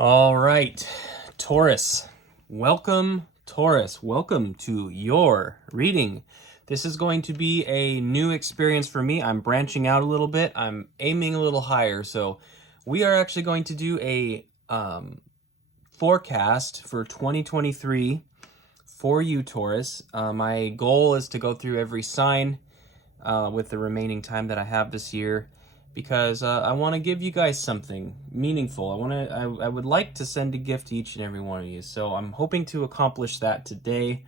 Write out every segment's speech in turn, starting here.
All right, Taurus. Welcome, Taurus. Welcome to your reading. This is going to be a new experience for me. I'm branching out a little bit. I'm aiming a little higher. So we are actually going to do a forecast for 2023 for you, Taurus. My goal is to go through every sign with the remaining time that I have this year, because I want to give you guys something meaningful. I would like to send a gift to each and every one of you. So I'm hoping to accomplish that today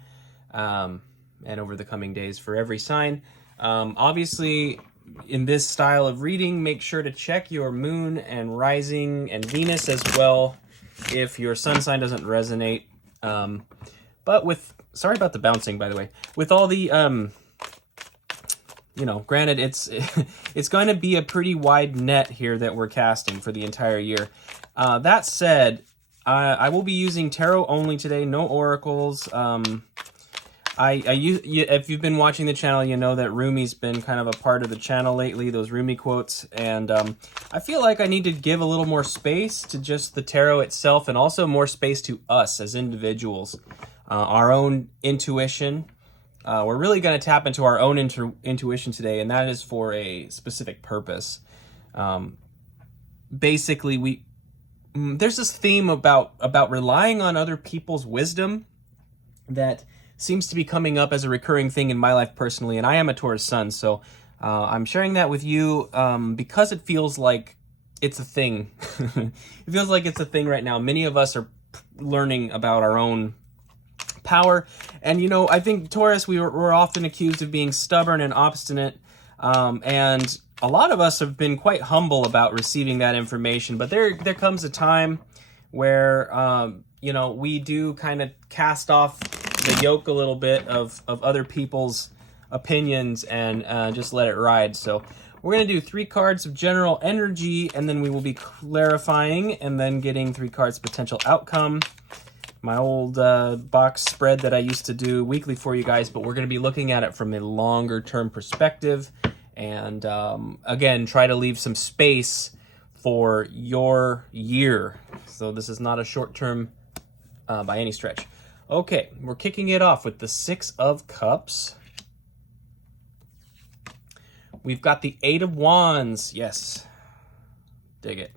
and over the coming days for every sign. Obviously, in this style of reading, make sure to check your moon and rising and Venus as well if your sun sign doesn't resonate. But sorry about the bouncing, by the way. With all the granted, it's going to be a pretty wide net here that we're casting for the entire year. That said, I will be using tarot only today, no oracles. If you've been watching the channel, you know that Rumi's been kind of a part of the channel lately, those Rumi quotes, and I feel like I need to give a little more space to just the tarot itself, and also more space to us as individuals, our own intuition. We're really going to tap into our own intuition today, and that is for a specific purpose. Basically, there's this theme about relying on other people's wisdom that seems to be coming up as a recurring thing in my life personally, and I am a Taurus sun, so I'm sharing that with you because it feels like it's a thing. It feels like it's a thing right now. Many of us are learning about our own power, and I think Taurus, we're often accused of being stubborn and obstinate, and a lot of us have been quite humble about receiving that information, but there comes a time where we do kind of cast off the yoke a little bit of other people's opinions and just let it ride. So we're going to do 3 cards of general energy, and then we will be clarifying and then getting 3 cards potential outcome. My old box spread that I used to do weekly for you guys, but we're going to be looking at it from a longer term perspective, and again, try to leave some space for your year. So this is not a short term by any stretch. Okay, we're kicking it off with the 6 of Cups. We've got the 8 of Wands. Yes, dig it.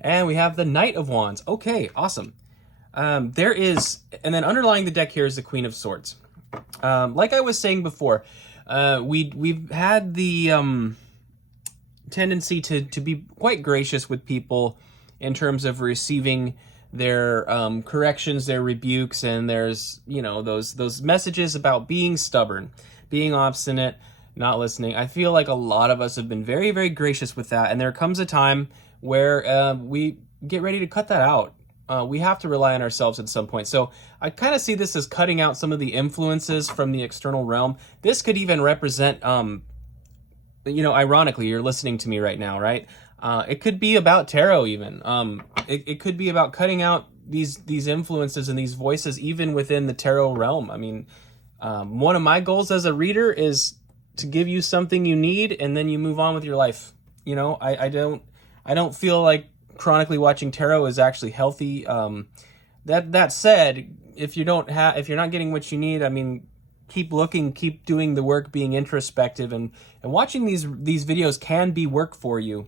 And we have the Knight of Wands. Okay, awesome. There is, and then underlying the deck here is the Queen of Swords. Like I was saying before, we've had the tendency to be quite gracious with people in terms of receiving their corrections, their rebukes, and there's those messages about being stubborn, being obstinate, not listening. I feel like a lot of us have been very, very gracious with that, and there comes a time where we get ready to cut that out. We have to rely on ourselves at some point. So I kind of see this as cutting out some of the influences from the external realm. This could even represent, ironically, you're listening to me right now, right? It could be about tarot even. It could be about cutting out these influences and these voices even within the tarot realm. I mean, one of my goals as a reader is to give you something you need, and then you move on with your life. I don't feel like chronically watching tarot is actually healthy. That said, if you're not getting what you need, I mean, keep looking, keep doing the work, being introspective, and watching these videos can be work for you,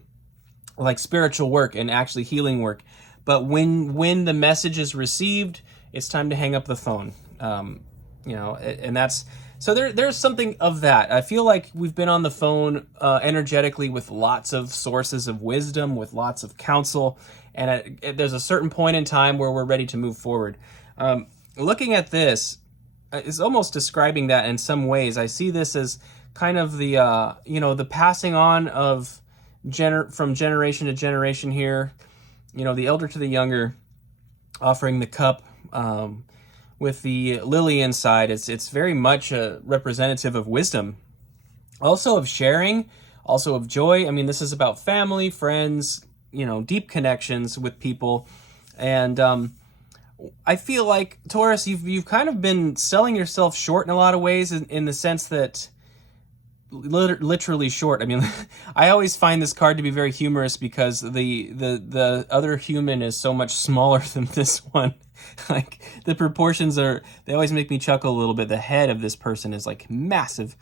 like spiritual work and actually healing work. But when the message is received, it's time to hang up the phone. And that's so there's something of that. I feel like we've been on the phone energetically with lots of sources of wisdom, with lots of counsel, and there's a certain point in time where we're ready to move forward. Looking at this is almost describing that in some ways. I see this as kind of the the passing on of from generation to generation here. The elder to the younger, offering the cup. With the lily inside, it's very much a representative of wisdom, also of sharing, also of joy. I mean, this is about family, friends, deep connections with people, and I feel like, Taurus, you've kind of been selling yourself short in a lot of ways, in the sense that literally short. I mean, I always find this card to be very humorous because the other human is so much smaller than this one. Like, the proportions they always make me chuckle a little bit. The head of this person is like massive.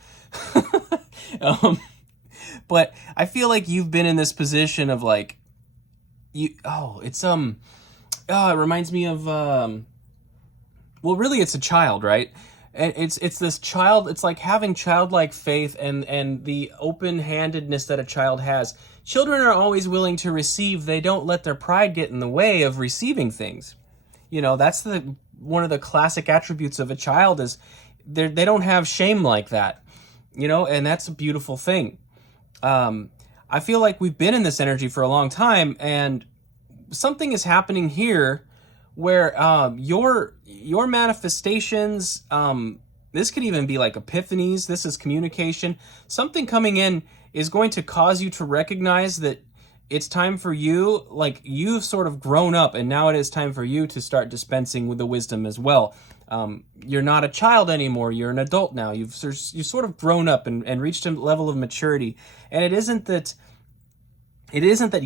But I feel like you've been in this position of like, it reminds me of, well, really it's a child, right? And it's this child, it's like having childlike faith and the open-handedness that a child has. Children are always willing to receive. They don't let their pride get in the way of receiving things. You know, that's one of the classic attributes of a child is they don't have shame like that, you know, and that's a beautiful thing. I feel like we've been in this energy for a long time, and something is happening here where your manifestations, this could even be like epiphanies, this is communication, something coming in is going to cause you to recognize that it's time for you, like you've sort of grown up, and now it is time for you to start dispensing with the wisdom as well. You're not a child anymore, you're an adult now. You've sort of grown up and reached a level of maturity. And it isn't that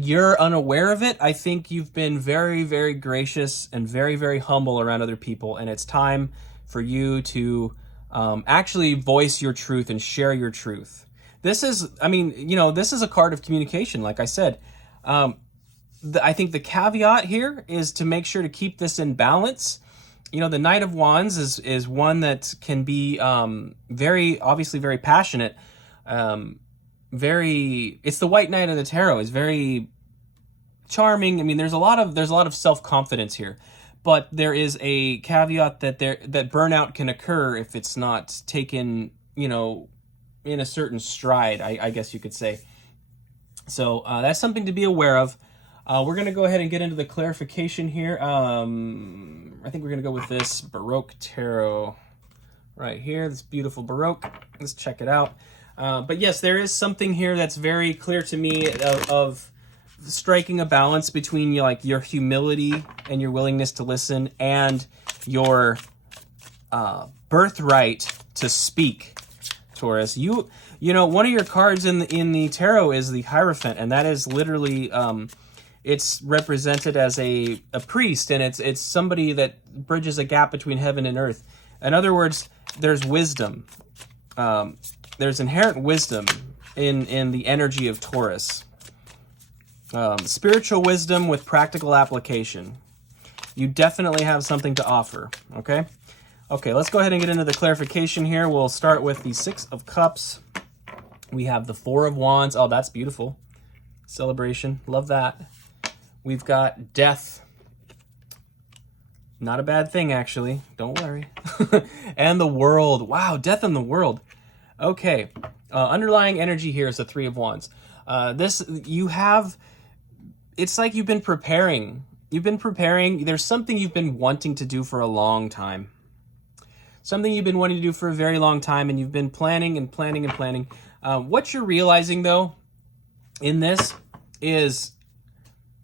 you're unaware of it. I think you've been very, very gracious and very, very humble around other people, and it's time for you to actually voice your truth and share your truth. This is a card of communication, like I said. I think the caveat here is to make sure to keep this in balance. You know, the Knight of Wands is one that can be very, obviously very passionate. It's the White Knight of the Tarot. Is very charming. I mean, there's a lot of self-confidence here, but there is a caveat that burnout can occur if it's not taken, you know, in a certain stride, I guess you could say. So that's something to be aware of. We're going to go ahead and get into the clarification here. I think we're going to go with this Baroque Tarot right here, this beautiful Baroque. Let's check it out. But yes, there is something here that's very clear to me of striking a balance between your humility and your willingness to listen and your birthright to speak, Taurus. You know, one of your cards in the tarot is the Hierophant, and that is literally it's represented as a priest, and it's somebody that bridges a gap between heaven and earth. In other words, there's wisdom. There's inherent wisdom in the energy of Taurus. Spiritual wisdom with practical application. You definitely have something to offer, okay? Okay, let's go ahead and get into the clarification here. We'll start with the Six of Cups. We have the Four of Wands. Oh, that's beautiful. Celebration. Love that. We've got Death. Not a bad thing, actually. Don't worry. And the World. Wow, Death and the World. Okay. Underlying energy here is the Three of Wands. It's like you've been preparing. There's something you've been wanting to do for a long time. Something you've been wanting to do for a very long time, and you've been planning and planning and planning. What you're realizing, though, in this is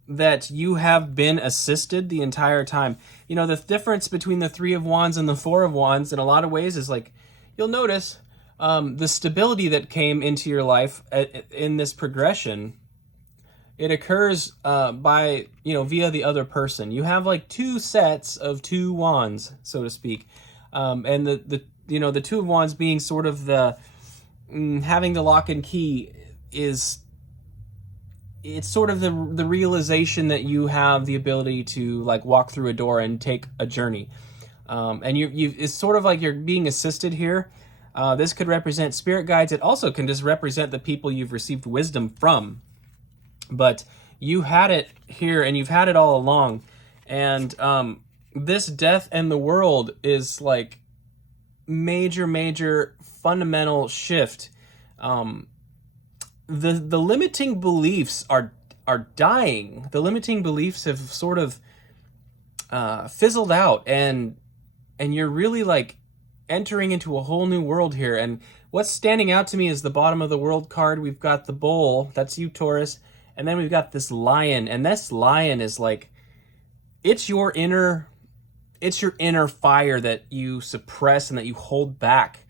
that you have been assisted the entire time. You know, the difference between the Three of Wands and the Four of Wands in a lot of ways is like, you'll notice the stability that came into your life in this progression. It occurs via the other person. You have like two sets of two wands, so to speak. And the Two of Wands being sort of the having the lock and key it's sort of the realization that you have the ability to like walk through a door and take a journey. And it's sort of like you're being assisted here. This could represent spirit guides. It also can just represent the people you've received wisdom from. But you had it here, and you've had it all along. And this Death and the World is like major fundamental shift. The limiting beliefs are dying. The limiting beliefs have sort of fizzled out, and you're really like entering into a whole new world here. And what's standing out to me is the bottom of the World card. We've got the Bull, that's you, Taurus, and then we've got this Lion, and this Lion is like, it's your inner fire that you suppress and that you hold back,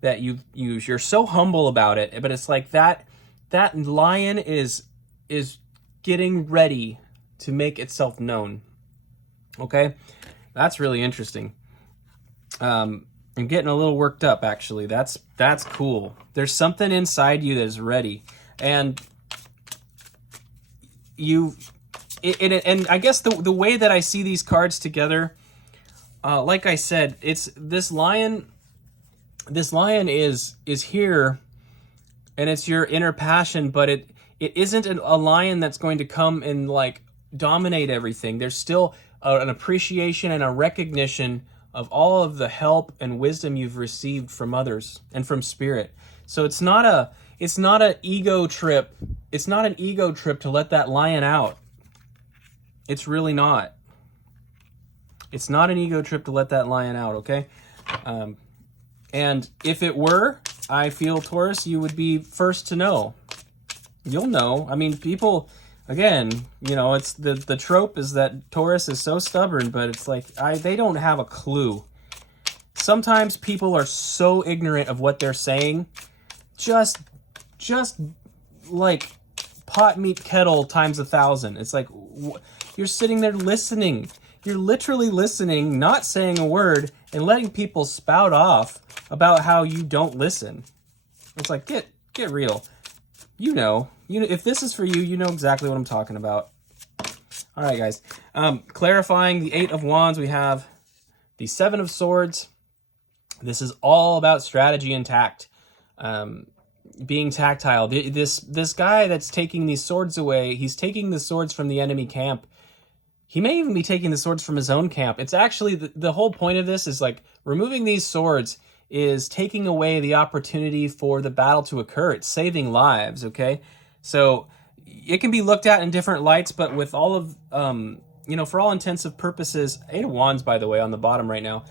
that you're so humble about it, but it's like that lion is getting ready to make itself known. Okay, that's really interesting. I'm getting a little worked up, actually. That's cool. There's something inside you that is ready, and and I guess the way that I see these cards together, like I said, it's this lion. This lion is here, and it's your inner passion, but it isn't a lion that's going to come and like dominate everything. There's still an appreciation and a recognition of all of the help and wisdom you've received from others and from spirit. So it's not an ego trip. It's not an ego trip to let that lion out. It's really not. It's not an ego trip to let that lion out, okay? And if it were, I feel, Taurus, you would be first to know. You'll know. I mean, people, again, you know, it's the trope is that Taurus is so stubborn, but it's like they don't have a clue. Sometimes people are so ignorant of what they're saying, just like pot meat kettle times 1,000. It's like you're sitting there listening. You're literally listening, not saying a word, and letting people spout off about how you don't listen. It's like, get real. You know, if this is for you, you know exactly what I'm talking about. All right, guys. Clarifying the 8 of Wands, we have the 7 of Swords. This is all about strategy and tact. Being tactile. This guy that's taking these swords away, he's taking the swords from the enemy camp. He may even be taking the swords from his own camp. It's actually, the whole point of this is like removing these swords is taking away the opportunity for the battle to occur. It's saving lives, okay? So it can be looked at in different lights, but with all of, you know, for all intensive purposes, 8 of Wands, by the way, on the bottom right now,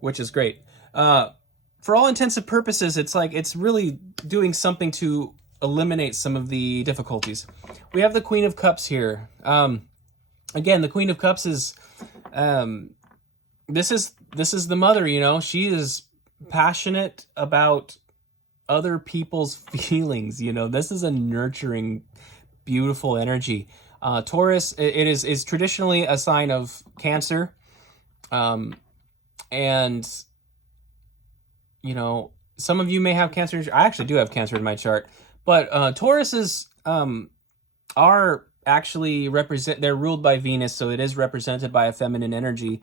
which is great. For all intensive purposes, it's like it's really doing something to eliminate some of the difficulties. We have the Queen of Cups here. Again, the Queen of Cups is, this is the mother, you know. She is passionate about other people's feelings, you know. This is a nurturing, beautiful energy. Taurus, it is traditionally a sign of Cancer, and you know, some of you may have Cancer. I actually do have Cancer in my chart, but Tauruses are actually they're ruled by Venus, so it is represented by a feminine energy.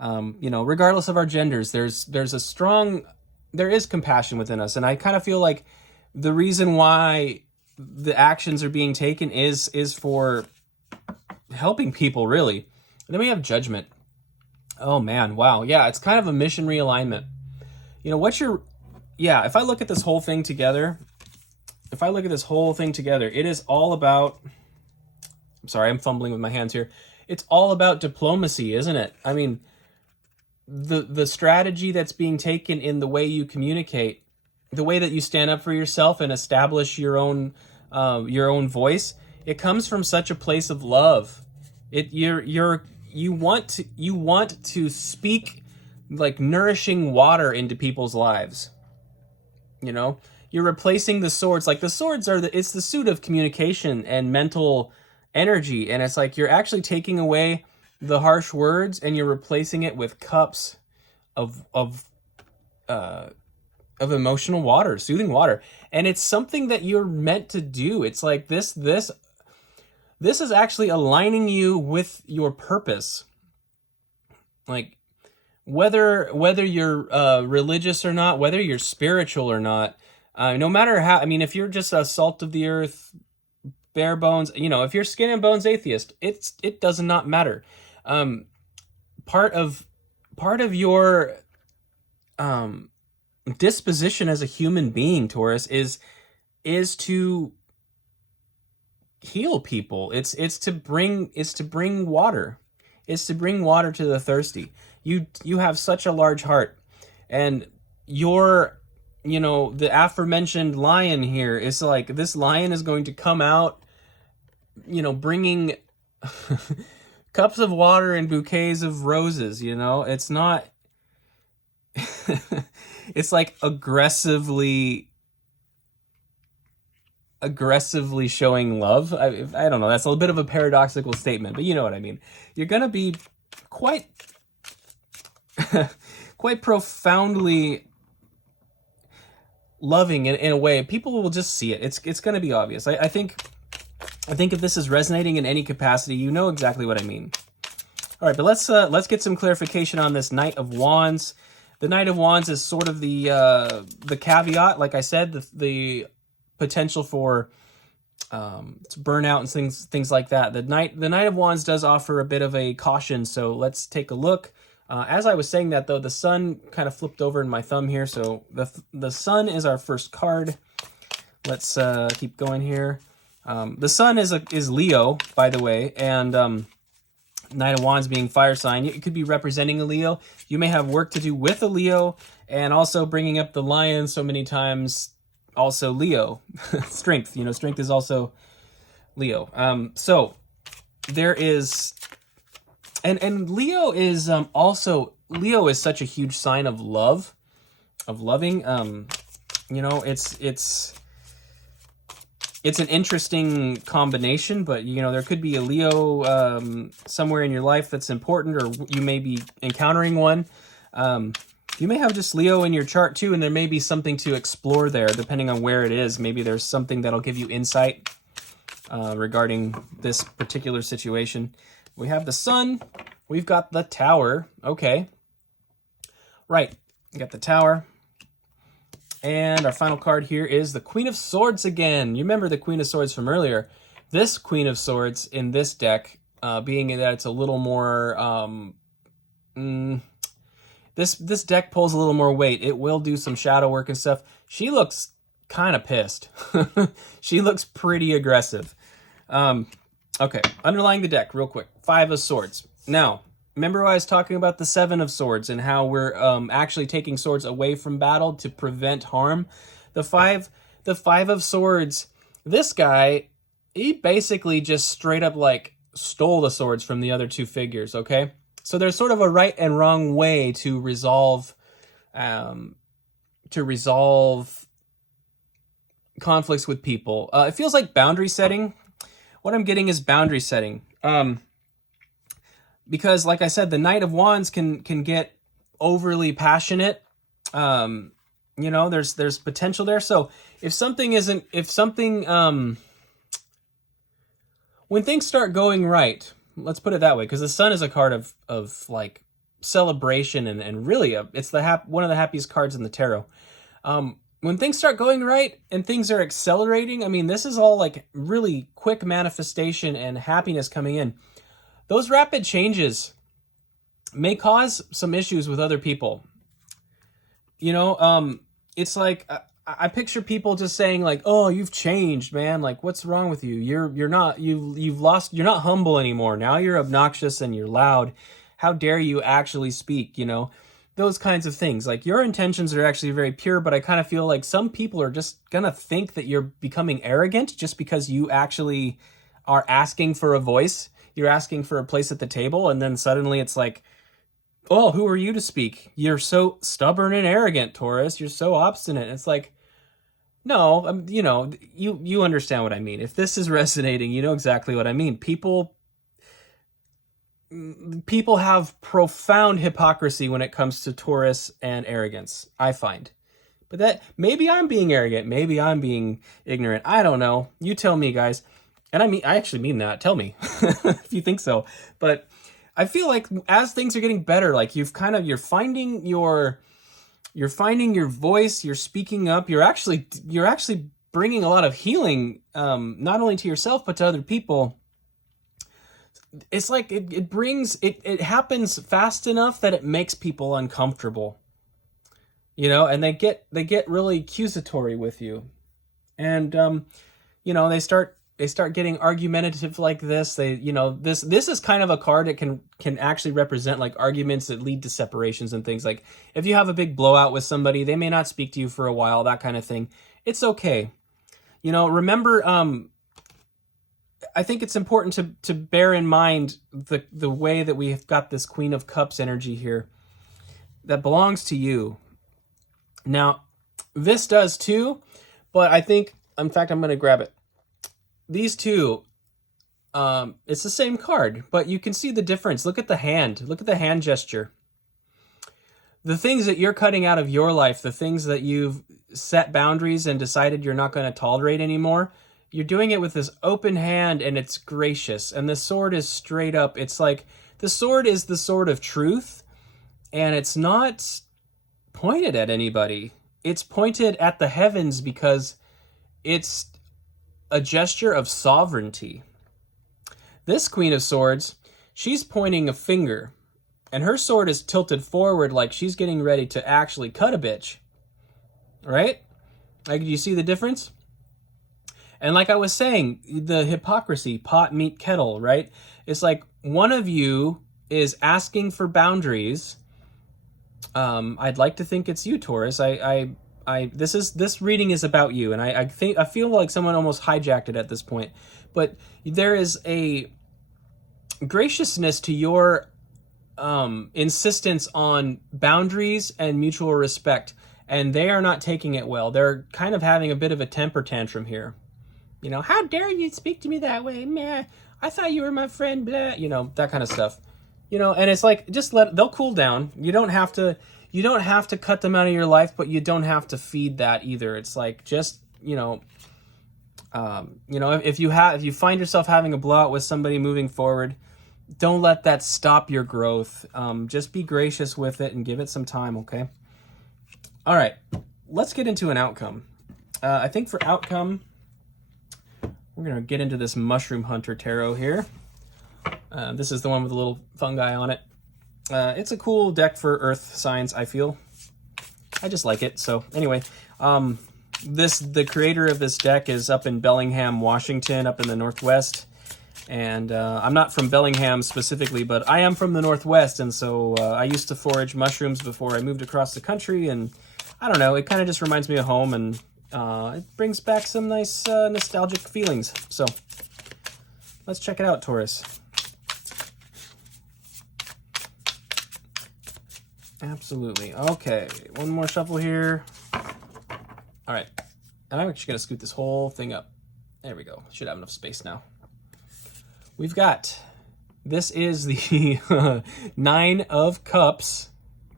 You know, regardless of our genders, there is compassion within us, and I kind of feel like the reason why the actions are being taken is for helping people, really. And then we have Judgment. Oh man, wow, yeah, it's kind of a mission realignment. You know, if I look at this whole thing together, it is all about. I'm sorry, I'm fumbling with my hands here. It's all about diplomacy, isn't it? I mean, the strategy that's being taken in the way you communicate, the way that you stand up for yourself and establish your own voice, it comes from such a place of love. You want to speak like nourishing water into people's lives. You know, you're replacing the swords. Like the swords it's the suit of communication and mental energy, and it's like you're actually taking away the harsh words and you're replacing it with cups of emotional water, soothing water. And it's something that you're meant to do. It's like this is actually aligning you with your purpose. Like whether you're religious or not, whether you're spiritual or not, no matter how, I mean, if you're just a salt of the earth, bare bones, you know, if you're skin and bones atheist, it does not matter. Part of your disposition as a human being, Taurus, is to heal people. It's to bring water. It's to bring water to the thirsty. You have such a large heart, and the aforementioned lion here is like, this lion is going to come out, you know, bringing cups of water and bouquets of roses. You know, it's not it's like aggressively showing love. I don't know. That's a little bit of a paradoxical statement, but you know what I mean. You're gonna be quite quite profoundly loving in a way. People will just see it. It's gonna be obvious. I think if this is resonating in any capacity, you know exactly what I mean. All right, but let's get some clarification on this Knight of Wands. The Knight of Wands is sort of the caveat, like I said, the potential for burnout and things like that. The Knight of Wands does offer a bit of a caution, so let's take a look. As I was saying that, though, the Sun kind of flipped over in my thumb here, so the Sun is our first card. Let's keep going here. The Sun is Leo, by the way, and Knight of Wands being fire sign, it could be representing a Leo. You may have work to do with a Leo, and also bringing up the Lion so many times, also Leo. Strength, strength is also Leo. So there is, and Leo is Leo is such a huge sign of love, of loving. It's an interesting combination, but there could be a Leo somewhere in your life that's important, or you may be encountering one. You may have just Leo in your chart too, and there may be something to explore there, depending on where it is. Maybe there's something that'll give you insight regarding this particular situation. We have the Sun. We've got the Tower. Okay. Right. We got the Tower. And our final card here is the Queen of Swords again. You remember the Queen of Swords from earlier. This Queen of Swords in this deck, being that it's a little more... This deck pulls a little more weight. It will do some shadow work and stuff. She looks kind of pissed. She looks pretty aggressive. Okay, underlying the deck real quick. 5 of Swords. Now, remember I was talking about the 7 of Swords and how we're actually taking swords away from battle to prevent harm? The 5 of Swords, this guy, he basically just straight up like stole the swords from the other 2 figures, okay? So there's sort of a right and wrong way to resolve conflicts with people. It feels like boundary setting. What I'm getting is boundary setting. Because, like I said, the Knight of Wands can get overly passionate. There's potential there. So when things start going right, let's put it that way, because the Sun is a card of like celebration and really it's one of the happiest cards in the tarot. When things start going right and things are accelerating, I mean, this is all like really quick manifestation and happiness coming in. Those rapid changes may cause some issues with other people. It's like I picture people just saying like, "Oh, you've changed, man. Like, what's wrong with you? You're not humble anymore. Now you're obnoxious and you're loud. How dare you actually speak?" Those kinds of things. Like, your intentions are actually very pure, but I kind of feel like some people are just gonna think that you're becoming arrogant just because you actually are asking for a voice. You're asking for a place at the table, and then suddenly it's like, "Oh, who are you to speak? You're so stubborn and arrogant, Taurus. You're so obstinate." It's like, no, you understand what I mean. If this is resonating, you know exactly what I mean. People have profound hypocrisy when it comes to Taurus and arrogance, I find. But that maybe I'm being arrogant, maybe I'm being ignorant. I don't know. You tell me, guys. And I actually mean that. Tell me if you think so. But I feel like as things are getting better, like you're finding your voice, you're speaking up, you're actually bringing a lot of healing, not only to yourself but to other people. It's like it happens fast enough that it makes people uncomfortable, and they get really accusatory with you, and they start getting argumentative like this. This is kind of a card that can actually represent like arguments that lead to separations and things. Like if you have a big blowout with somebody, they may not speak to you for a while, that kind of thing. It's okay. Remember, I think it's important to bear in mind the way that we've got this Queen of Cups energy here. that belongs to you. Now, this does too, but I think, in fact, I'm going to grab it. These two, it's the same card, but you can see the difference. Look at the hand. Look at the hand gesture. The things that you're cutting out of your life, the things that you've set boundaries and decided you're not going to tolerate anymore, you're doing it with this open hand, and it's gracious. And the sword is straight up. It's like the sword is the sword of truth, and it's not pointed at anybody. It's pointed at the heavens because it's a gesture of sovereignty. This Queen of Swords, she's pointing a finger, and her sword is tilted forward like she's getting ready to actually cut a bitch. Right? Like, do you see the difference? And like I was saying, the hypocrisy, pot, meet, kettle, right? It's like one of you is asking for boundaries. I'd like to think it's you, Taurus. This reading is about you, and I feel like someone almost hijacked it at this point. But there is a graciousness to your insistence on boundaries and mutual respect, and they are not taking it well. They're kind of having a bit of a temper tantrum here. You know, how dare you speak to me that way? Meh, I thought you were my friend, blah. You know, that kind of stuff. You know, and it's like, they'll cool down. You don't have to cut them out of your life, but you don't have to feed that either. It's like, just, if you find yourself having a blowout with somebody moving forward, don't let that stop your growth. Just be gracious with it and give it some time, okay? All right, let's get into an outcome. I think for outcome, we're going to get into this Mushroom Hunter Tarot here. This is the one with the little fungi on it. It's a cool deck for earth signs, I feel. I just like it. So anyway, the creator of this deck is up in Bellingham, Washington, up in the Northwest. And I'm not from Bellingham specifically, but I am from the Northwest. And so I used to forage mushrooms before I moved across the country. And I don't know, it kind of just reminds me of home, and it brings back some nice nostalgic feelings. So let's check it out, Taurus. Absolutely. Okay, one more shuffle here. All right, and I'm actually going to scoot this whole thing up. There we go. Should have enough space now. We've got, this is the Nine of Cups.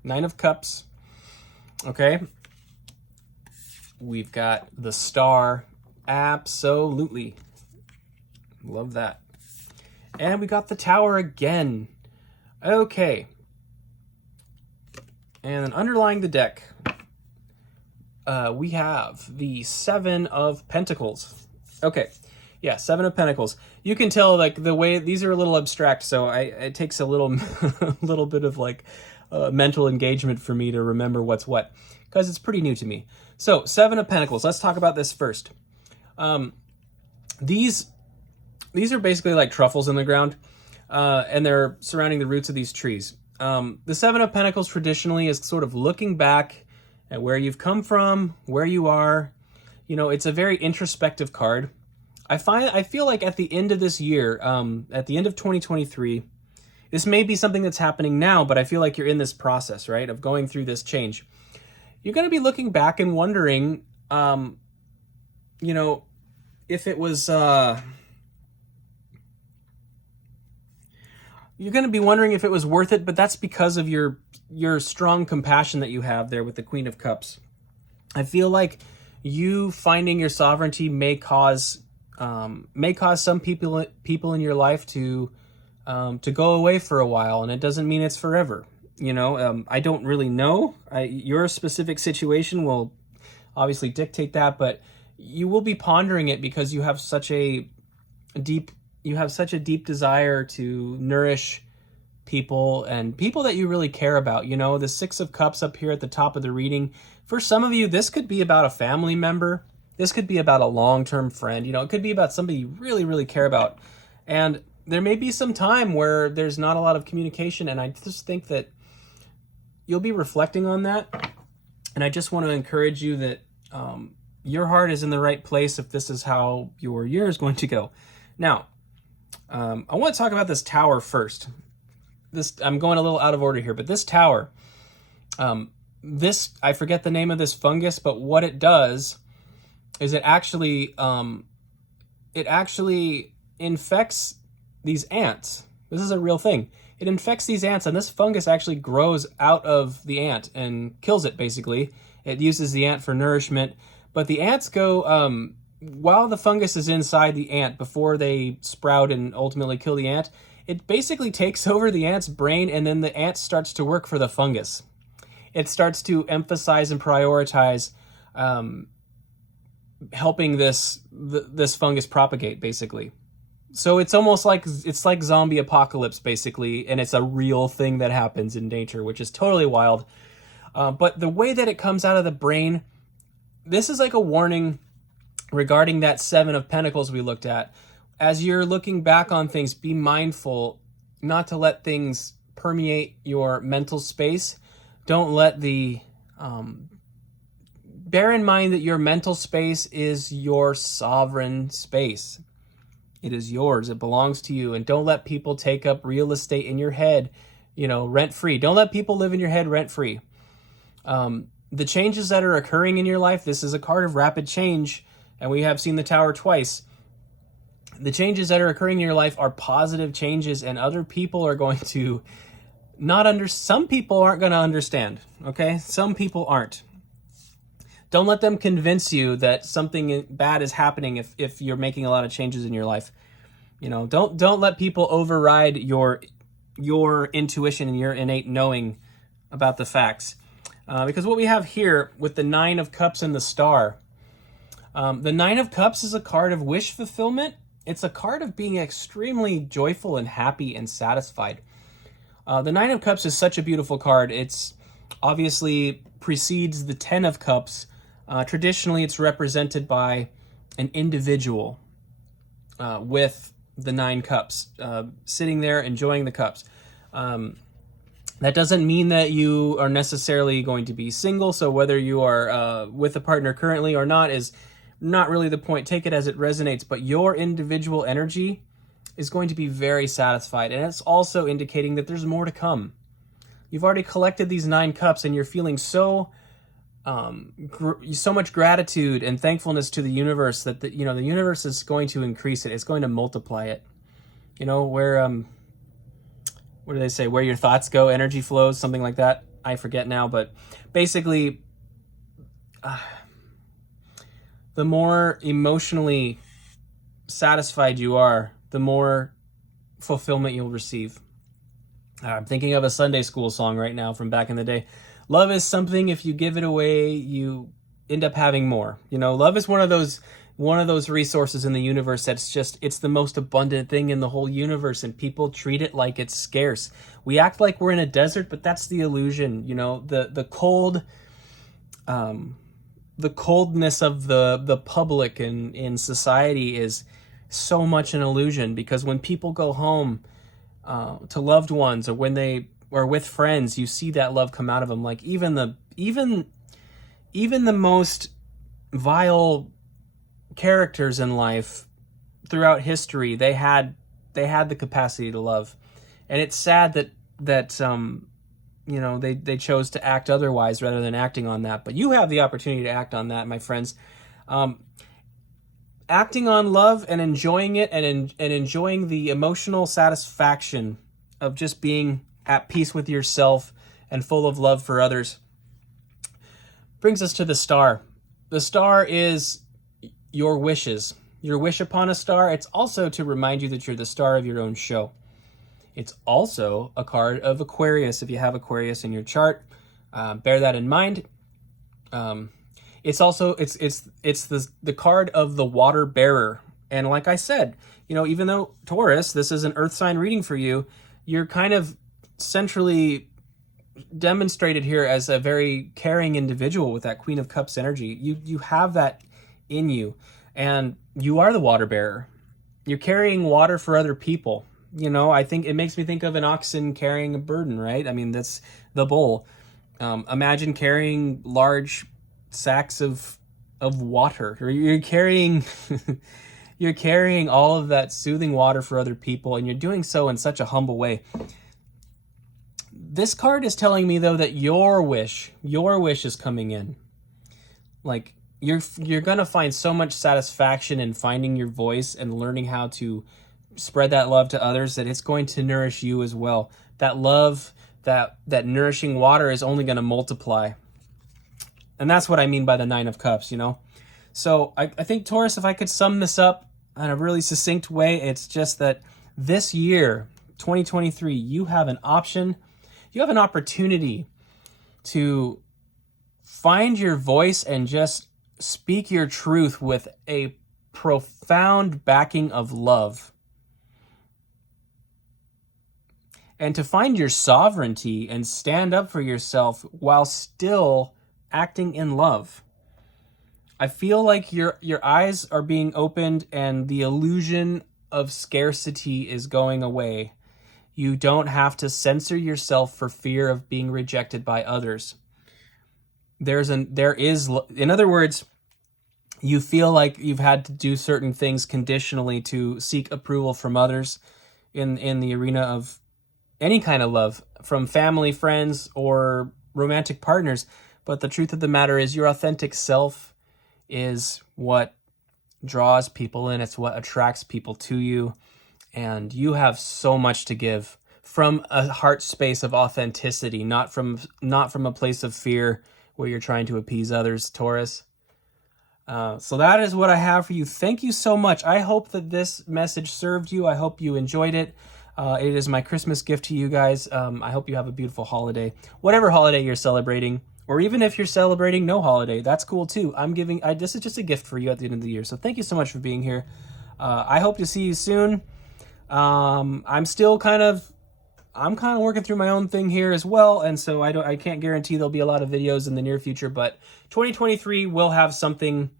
Nine of Cups. Okay. We've got the Star. Absolutely. Love that. And we got the Tower again. Okay. And then underlying the deck, we have the Seven of Pentacles. Okay, yeah, Seven of Pentacles. You can tell, like, the way these are a little abstract, so it takes a little, little bit of like mental engagement for me to remember what's what, because it's pretty new to me. So, Seven of Pentacles. Let's talk about this first. These are basically like truffles in the ground, and they're surrounding the roots of these trees. The Seven of Pentacles traditionally is sort of looking back at where you've come from, where you are. You know, it's a very introspective card. I feel like at the end of this year, at the end of 2023, this may be something that's happening now, but I feel like you're in this process, right, of going through this change. You're going to be looking back and wondering, if it was... You're going to be wondering if it was worth it, but that's because of your strong compassion that you have there with the Queen of Cups. I feel like you finding your sovereignty may cause some people in your life to go away for a while, and it doesn't mean it's forever. I don't really know. Your specific situation will obviously dictate that, but you will be pondering it because you have such a deep desire to nourish people, and people that you really care about. The Six of Cups up here at the top of the reading, for some of you, this could be about a family member. This could be about a long-term friend. It could be about somebody you really, really care about. And there may be some time where there's not a lot of communication, and I just think that you'll be reflecting on that. And I just want to encourage you that your heart is in the right place if this is how your year is going to go. Now, I want to talk about this Tower first. I'm going a little out of order here, but this Tower, This, I forget the name of this fungus, but what it does is it actually infects these ants. This is a real thing. It infects these ants, and this fungus actually grows out of the ant and kills it, basically. It uses the ant for nourishment, but the ants go, while the fungus is inside the ant, before they sprout and ultimately kill the ant, it basically takes over the ant's brain, and then the ant starts to work for the fungus. It starts to emphasize and prioritize helping this fungus propagate, basically. So it's almost like zombie apocalypse, basically, and it's a real thing that happens in nature, which is totally wild. But the way that it comes out of the brain, this is like a warning regarding that Seven of Pentacles we looked at. As you're looking back on things, be mindful not to let things permeate your mental space. Don't let bear in mind that your mental space is your sovereign space. It is yours. It belongs to you. And don't let people take up real estate in your head, rent-free. Don't let people live in your head rent-free. The changes that are occurring in your life, this is a card of rapid change, and we have seen the Tower twice. The changes that are occurring in your life are positive changes, and other people are going to some people aren't going to understand, okay? Some people aren't. Don't let them convince you that something bad is happening if you're making a lot of changes in your life. Don't let people override your intuition and your innate knowing about the facts. Because what we have here with the Nine of Cups and the Star, the Nine of Cups is a card of wish fulfillment. It's a card of being extremely joyful and happy and satisfied. The Nine of Cups is such a beautiful card. It's obviously precedes the Ten of Cups. Traditionally, it's represented by an individual with the 9 cups, sitting there enjoying the cups. That doesn't mean that you are necessarily going to be single, so whether you are with a partner currently or not is not really the point. Take it as it resonates, but your individual energy is going to be very satisfied, and it's also indicating that there's more to come. You've already collected these 9 cups, and you're feeling so much gratitude and thankfulness to the universe that the universe is going to increase it. It's going to multiply it. What do they say? Where your thoughts go, energy flows, something like that. I forget now, but basically, the more emotionally satisfied you are, the more fulfillment you'll receive. I'm thinking of a Sunday school song right now from back in the day. Love is something, if you give it away, you end up having more. Love is one of those resources in the universe it's the most abundant thing in the whole universe, and people treat it like it's scarce. We act like we're in a desert, but that's the illusion. The coldness of the public in society is so much an illusion, because when people go home to loved ones, or when they or with friends, you see that love come out of them. Like even the most vile characters in life throughout history, they had the capacity to love. And it's sad that they chose to act otherwise rather than acting on that. But you have the opportunity to act on that, my friends. Acting on love and enjoying it, and enjoying the emotional satisfaction of just being at peace with yourself and full of love for others, brings us to the Star. The Star is your wishes. Your wish upon a star. It's also to remind you that you're the star of your own show. It's also a card of Aquarius. If you have Aquarius in your chart, bear that in mind. It's also it's the card of the water bearer. And like I said, even though Taurus, this is an earth sign reading for you, you're kind of centrally demonstrated here as a very caring individual with that Queen of Cups energy. You have that in you, and you are the water bearer. You're carrying water for other people. I think it makes me think of an oxen carrying a burden, right? I mean, that's the bull. Imagine carrying large sacks of water, or you're carrying you're carrying all of that soothing water for other people, and you're doing so in such a humble way. This card is telling me, though, that your wish is coming in. Like, you're going to find so much satisfaction in finding your voice and learning how to spread that love to others that it's going to nourish you as well. That love, that nourishing water is only going to multiply. And that's what I mean by the Nine of Cups, you know? So I think, Taurus, if I could sum this up in a really succinct way, it's just that this year, 2023, you have an option, you have an opportunity to find your voice and just speak your truth with a profound backing of love. And to find your sovereignty and stand up for yourself while still acting in love. I feel like your eyes are being opened and the illusion of scarcity is going away. You don't have to censor yourself for fear of being rejected by others. There is, in other words, you feel like you've had to do certain things conditionally to seek approval from others in the arena of any kind of love, from family, friends, or romantic partners. But the truth of the matter is your authentic self is what draws people in. It's what attracts people to you. And you have so much to give from a heart space of authenticity, not from a place of fear where you're trying to appease others, Taurus. So that is what I have for you. Thank you so much. I hope that this message served you. I hope you enjoyed it. It is my Christmas gift to you guys. I hope you have a beautiful holiday. Whatever holiday you're celebrating, or even if you're celebrating no holiday, that's cool too. This is just a gift for you at the end of the year. So thank you so much for being here. I hope to see you soon. I'm kind of working through my own thing here as well, and so I can't guarantee there'll be a lot of videos in the near future, but 2023 will have something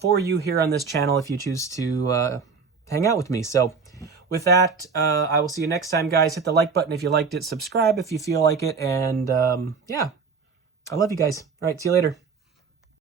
for you here on this channel if you choose to hang out with me. So with that, I will see you next time, guys. Hit the like button if you liked it, subscribe if you feel like it, and yeah, I love you guys. All right, see you later.